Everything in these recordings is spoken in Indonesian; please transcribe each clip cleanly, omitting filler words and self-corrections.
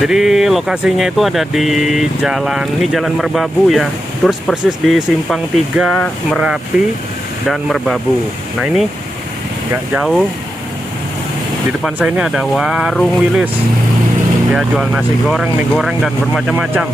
Jadi lokasinya itu ada di Jalan Merbabu ya. Terus persis di Simpang 3 Merapi dan Merbabu. Nah ini nggak jauh. Di depan saya ini ada warung Wilis. Dia jual nasi goreng, mie goreng dan bermacam-macam.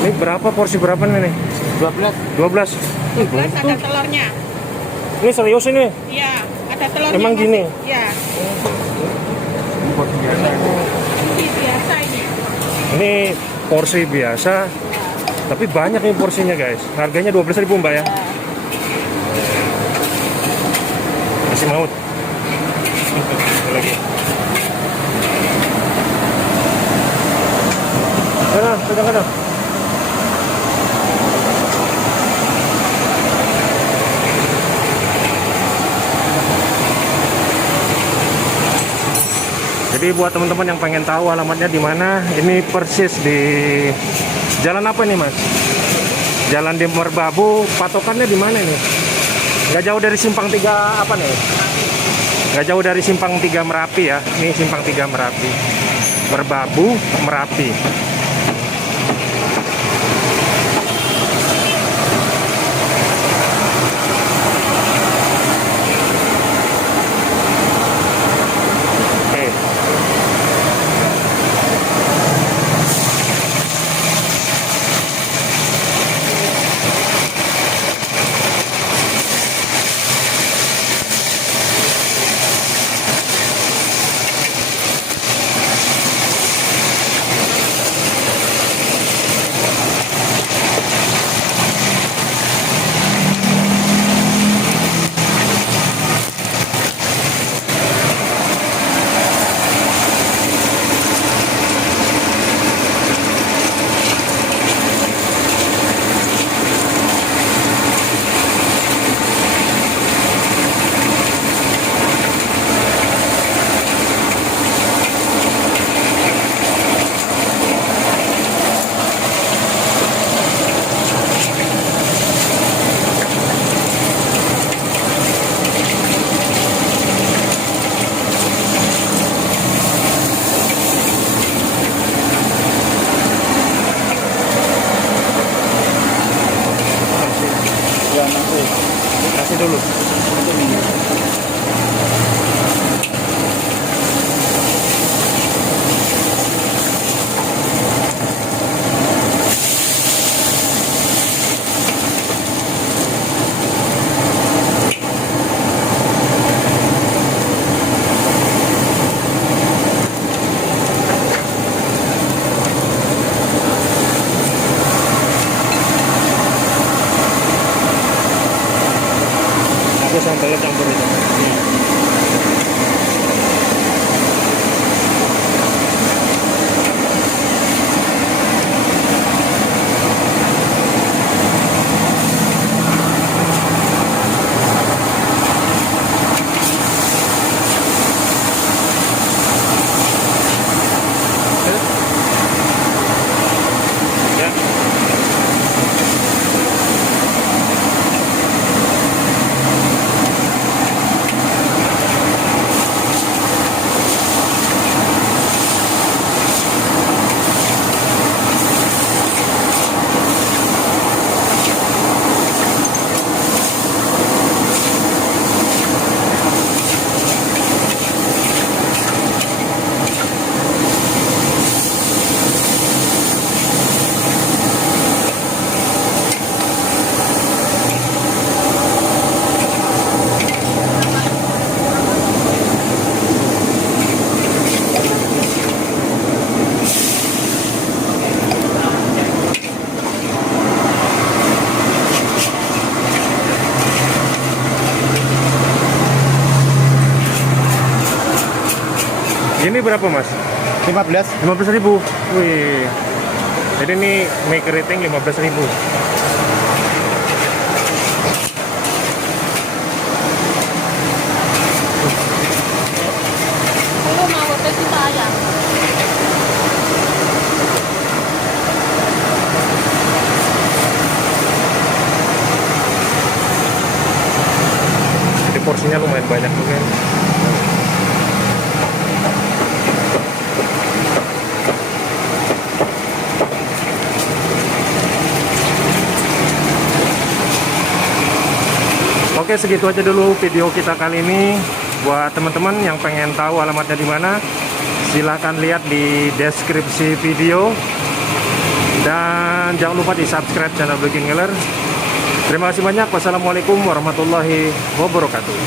Ini berapa porsi berapa nih? 12. 12. 12 ada telurnya. Ini serius ini? Iya, ada telurnya. Emang Mas. gini? Iya. Porsi biasa. Ini biasa ini. Ini porsi biasa. Tapi banyak nih porsinya guys. Harganya 12.000 Mbak ya. Masih maut. Lagi. Kadang-kadang. Jadi buat teman-teman yang pengen tahu alamatnya di mana, ini persis di jalan apa nih Mas? Jalan di Merbabu, patokannya di mana nih? Nggak jauh dari Simpang 3 apa nih? Nggak jauh dari Simpang 3 Merapi ya. Ini Simpang 3 Merapi. Merbabu, Merapi. telur campur itu. Ya. Ini berapa mas? 15. 15.000. Wih. Jadi ini mie keriting 15.000. Dulu mau tes kita ayam. Jadi porsinya lumayan banyak juga. Oke, segitu aja dulu video kita kali ini. Buat teman-teman yang pengen tahu alamatnya di mana, silahkan lihat di deskripsi video. Dan jangan lupa di subscribe channel Breaking Ngeler. Terima kasih banyak. Wassalamualaikum warahmatullahi wabarakatuh.